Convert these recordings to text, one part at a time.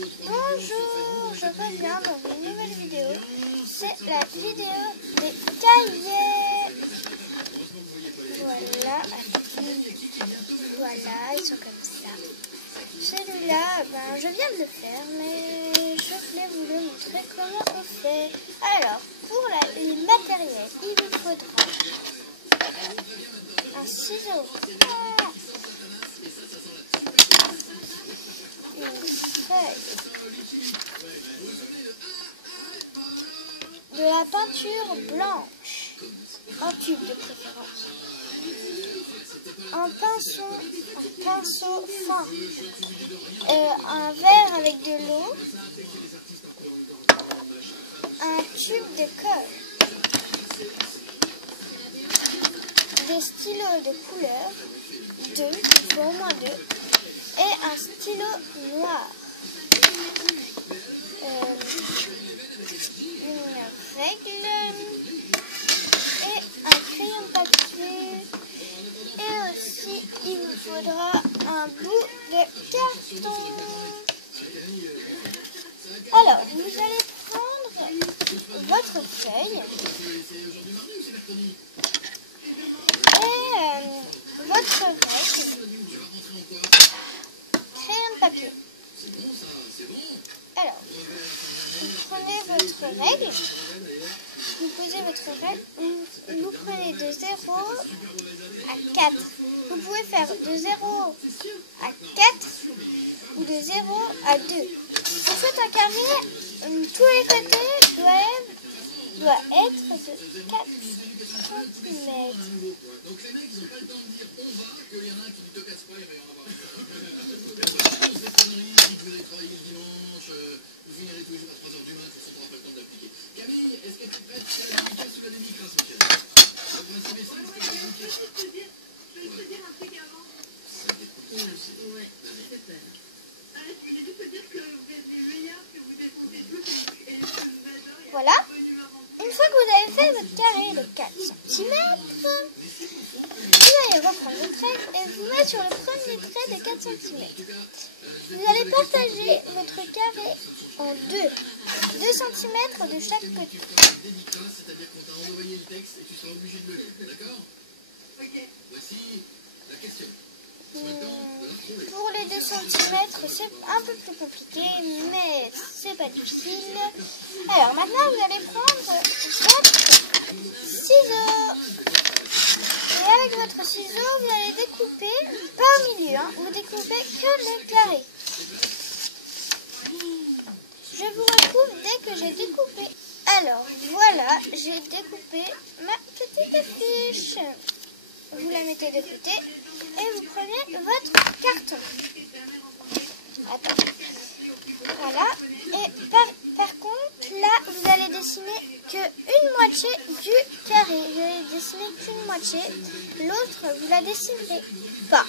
Bonjour, je reviens dans une nouvelle vidéo. C'est la vidéo des cahiers. Voilà, voilà, ils sont comme ça. Celui-là, je viens de le faire, mais je voulais vous le montrer comment on fait. Alors, pour les matériels, il vous faudra un ciseau, une feuille, de la peinture blanche, un tube de préférence, un pinceau fin, un verre avec de l'eau, un tube de colle, des stylos de couleur, il faut au moins deux, et un stylo noir, une règle et un crayon de papier, et aussi il vous faudra un bout de carton. Alors, vous allez prendre votre feuille et votre règle, crayon de papier. Alors, vous prenez votre règle, vous posez votre règle, vous prenez de 0 à 4. Vous pouvez faire de 0 à 4 ou de 0 à 2. Vous faites un carré, tous les côtés doivent être de 4 cm. Donc les mecs, ils n'ont pas le temps de dire on va, qu'il y en a un qui dit te casse pas, il va y en avoir. Ces conneries, dites que vous allez travailler le dimanche, vous finirez tous les jours à 3h du mat, on n'aura pas le temps de l'appliquer. Camille, est-ce que tu es prête à la dédicace ou la dédicace, Michel? Le principe est simple, c'est que je peux te dire un truc avant. Ouais, ça fait peur. Je voulais juste te dire que vous êtes les meilleurs, que vous défoncez tous et que je vous adore. Voilà. Une fois que vous avez fait votre carré de 4 cm, vous allez reprendre votre règle et vous mettre sur le premier trait de 4 cm. Vous allez partager votre carré en 2 cm de chaque côté. C'est-à-dire qu'on t'a envoyé le texte et tu seras obligé de le lire, d'accord? Ok. Voici la question. Pour les 2 cm, c'est un peu plus compliqué, mais c'est pas difficile. Alors maintenant, vous allez prendre votre ciseau. Et avec votre ciseau, vous allez découper, pas au milieu, vous découpez que le carré. Je vous retrouve dès que j'ai découpé. Alors voilà, j'ai découpé ma petite affiche. Vous la mettez de côté et vous prenez votre carton. Attends. Voilà. Et par contre, là, vous allez dessiner qu'une moitié du carré. Vous allez dessiner qu'une moitié. L'autre, vous la dessinerez pas.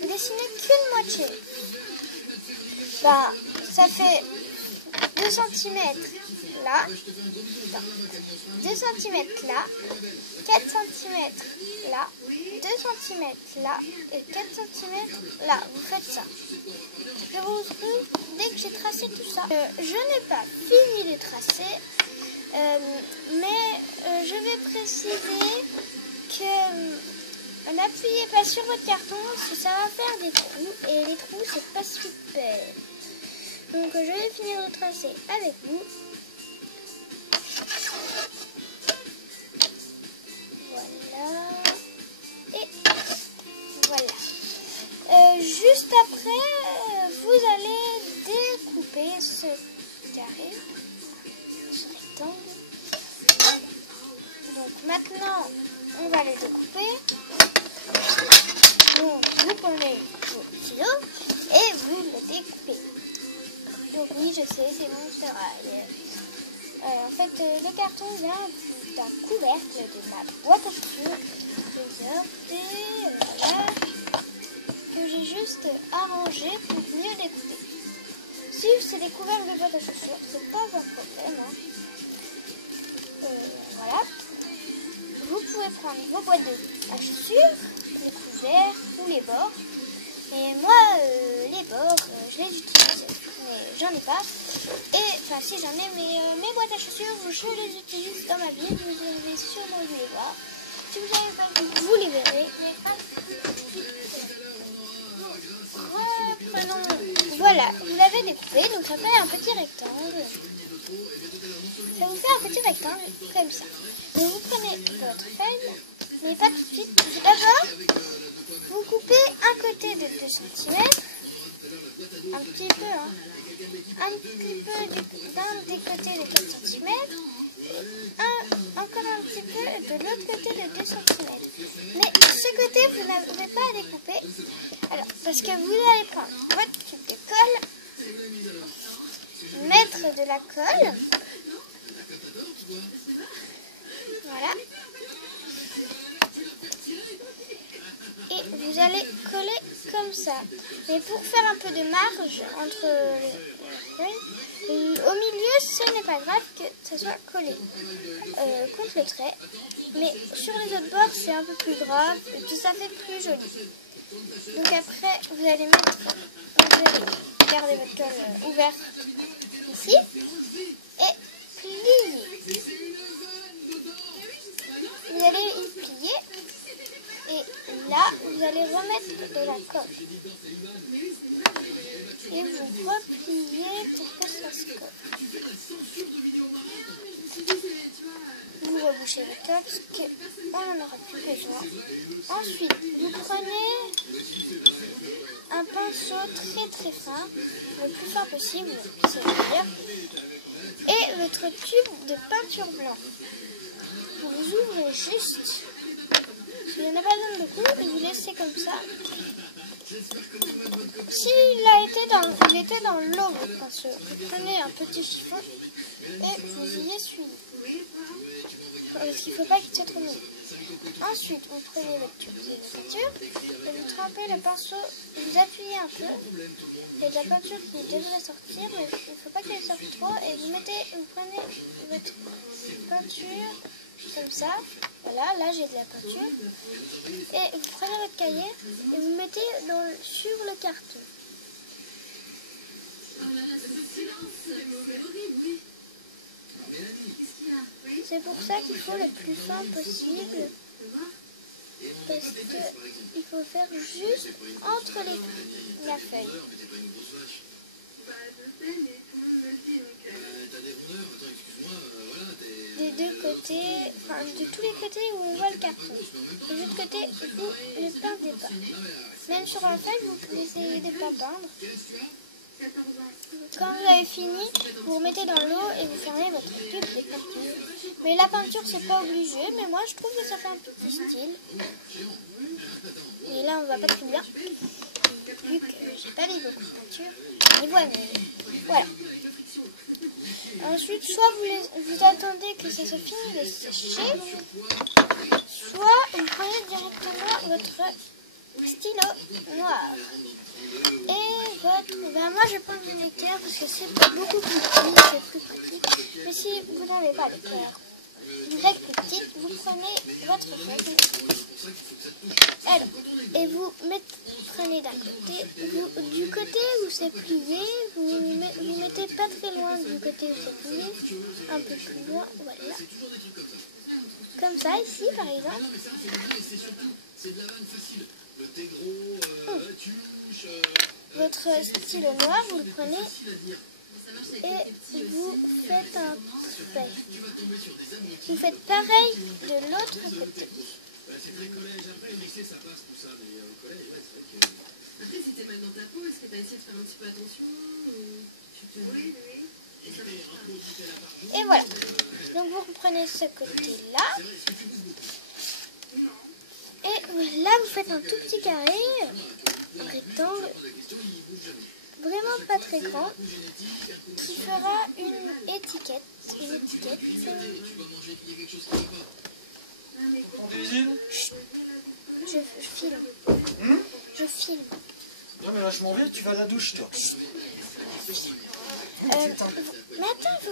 Vous dessinez qu'une moitié. Ça fait 2 cm là, 2 cm là, 4 cm là, 2 cm là et 4 cm là. Vous faites ça. Je vous retrouve dès que j'ai tracé tout ça. Je n'ai pas fini de tracer, mais je vais préciser que n'appuyez pas sur votre carton parce que ça va faire des trous et les trous c'est pas super. Donc je vais finir de tracer avec vous. Voilà. Et voilà. Juste après, vous allez découper ce carré, ce rectangle. Donc maintenant, on va le découper. Donc vous prenez vos ciseaux et vous le découpez. Donc oui, je sais, c'est mon travail. En fait, le carton vient d'un couvercle de ma boîte à chaussures voilà, que j'ai juste arrangé pour mieux découper. Si c'est des couvercles de boîte à chaussures, c'est pas un problème. Voilà. Vous pouvez prendre vos boîtes à chaussures, les couverts ou les bords. Et moi, les bords, je les utilise. Mais j'en ai pas. Et, enfin si j'en ai, mais mes boîtes à chaussures, je les utilise dans ma vie, vous avez sûrement dû les voir. Si vous n'avez pas vu, vous les verrez. Voilà, vous l'avez découpé, donc ça fait un petit rectangle. Ça vous fait un petit rectangle, comme ça. Donc vous prenez votre feuille, mais pas tout de suite. D'abord, vous coupez un côté de 2 cm, un petit peu, hein, un petit peu d'un des côtés de 4 cm, encore un petit peu de l'autre côté de 2 cm. Mais ce côté, vous n'avez pas à découper. Alors, parce que vous allez prendre votre tube de colle, mettre de la colle, voilà, et vous allez coller comme ça. Mais pour faire un peu de marge entre les feuilles, au milieu, ce n'est pas grave que ça soit collé contre le trait, mais sur les autres bords, c'est un peu plus grave et puis ça fait plus joli. Donc après, vous allez garder votre colle ouverte ici et plier. Vous allez y plier et là, vous allez remettre de la colle. Et vous repliez pour que ça se colle. Vous rebouchez votre colle parce qu'on n'en aura plus besoin. Ensuite, vous prenez un pinceau très très fin, le plus fin possible, c'est-à-dire, et votre tube de peinture blanc. Vous ouvrez juste, il n'y en a pas besoin de beaucoup, et vous laissez comme ça. S'il était dans l'eau, votre pinceau, vous prenez un petit chiffon et vous y essuyez. Parce qu'il ne faut pas qu'il soit trop mou. Ensuite, vous prenez votre tube de peinture et vous trempez le pinceau, vous appuyez un peu. Il y a de la peinture qui devrait sortir, mais il ne faut pas qu'elle sorte trop. Et vous prenez votre peinture comme ça. Voilà, là j'ai de la peinture. Et vous prenez votre cahier et vous mettez sur le carton. C'est pour ça qu'il faut le plus fin possible, parce qu'il faut faire juste entre la feuille. Des deux côtés, enfin de tous les côtés où on voit le carton. Des autres côtés, vous ne peindez pas. Même sur la feuille, vous essayez de ne pas peindre. Quand vous avez fini, vous remettez dans l'eau et vous fermez votre tube de peinture. Mais la peinture, c'est pas obligé, mais moi je trouve que ça fait un petit style. Et là, on va pas très bien, vu que j'ai pas mis beaucoup de peinture. Mais voilà. Ensuite, soit vous attendez que ça soit fini de sécher, soit vous prenez directement votre stylo noir. Et moi je prends du lecteur parce que c'est beaucoup plus petit, c'est plus pratique. Mais si vous n'avez pas de lecteur, vous êtes plus petite, vous prenez votre feuille. Alors, et vous prenez d'un côté, du côté où c'est plié, vous mettez pas très loin du côté où c'est plié, un peu plus loin, voilà. Comme ça, ici par exemple. Votre stylo noir, vous le prenez et vous faites un trait. Vous faites pareil de l'autre côté. Après, si t'es mal dans ta peau, est-ce que t'as essayé de faire un petit peu attention Oui. Et voilà. Donc vous reprenez ce côté-là. Et là, vous faites un tout petit carré, un rectangle, vraiment pas très grand, qui fera une étiquette. Je filme. Je filme. Non mais vachement vite, tu vas à la douche toi. Mais attends, il faut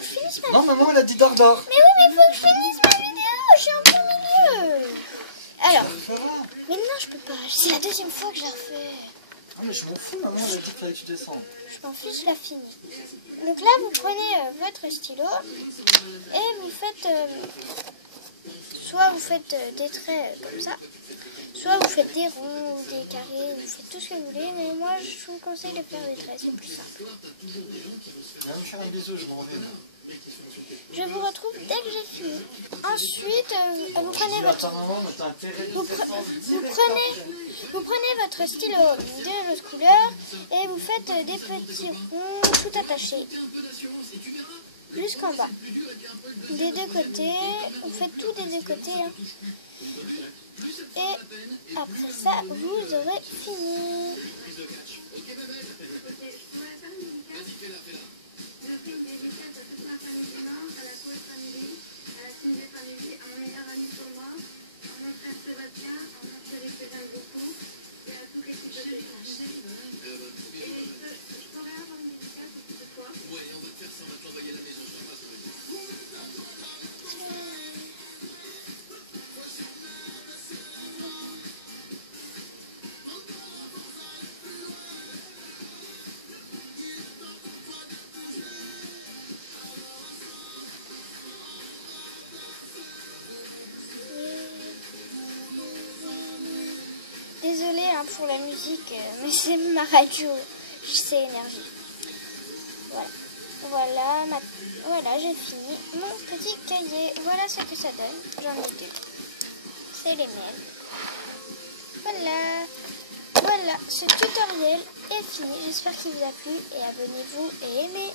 que je finisse ma vidéo. Non, maman elle a dit dors. Mais oui, mais il faut que je finisse ma vidéo, je suis en plein milieu. Alors, mais non, je peux pas. C'est la deuxième fois que je la refais. Ah, mais je m'en fous, maman, elle a dit qu'il fallait que tu descendes. Je m'en fiche, je la finis. Donc là, vous prenez votre stylo et vous faites... soit vous faites des traits comme ça, soit vous faites des ronds, des carrés, vous faites tout ce que vous voulez, mais moi je vous conseille de faire des traits, c'est plus simple. Viens me faire un bisou, je m'en vais. Moi. Je vous retrouve dès que j'ai fini. Ensuite, vous prenez votre... Vous prenez votre stylo de l'autre couleur et vous faites des petits ronds tout attachés jusqu'en bas. Des deux côtés, vous faites tout des deux côtés. Hein. Et après ça, vous aurez fini. Désolée hein, pour la musique, mais c'est ma radio, c'est énergie. Voilà, j'ai fini mon petit cahier. Voilà ce que ça donne. J'en ai deux. C'est les miennes. Voilà, ce tutoriel est fini. J'espère qu'il vous a plu et abonnez-vous et aimez.